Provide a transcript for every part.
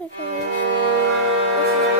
Hey guys, this is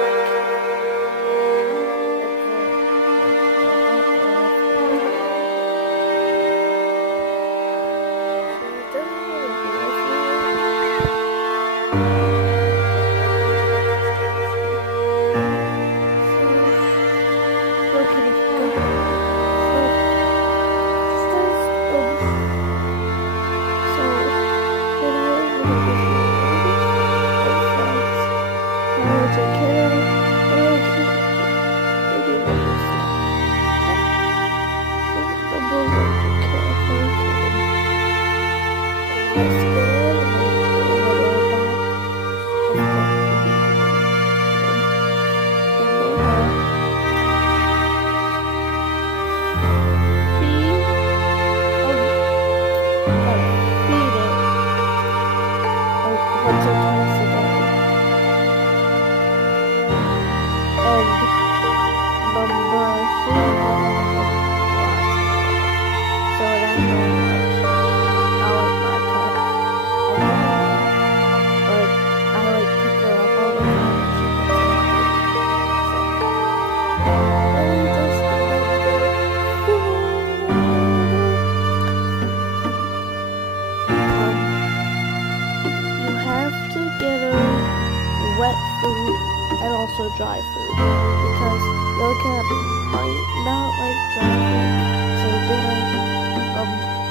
wet food and also dry food because your cat might not like dry food, so get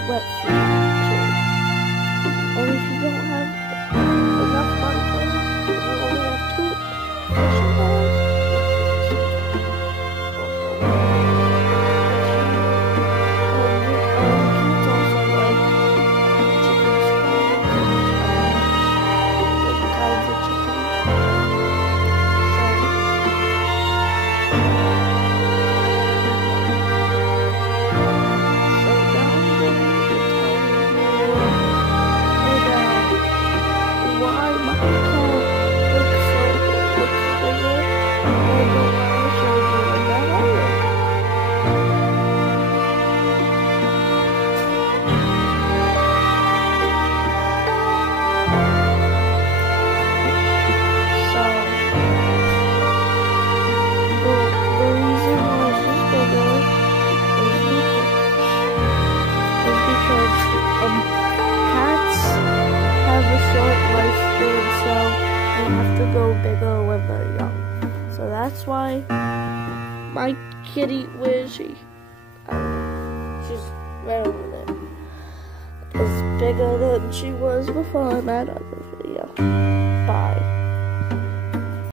wet food too. And if you don't have enough money for it, if you only have 2 fishing balls, kids also like chicken skins and different kinds of chicken. Cats have a short lifespan, so they have to go bigger when they're young. So that's why my kitty, where is she? I don't know. She's right over there. Is bigger than she was before in that other video.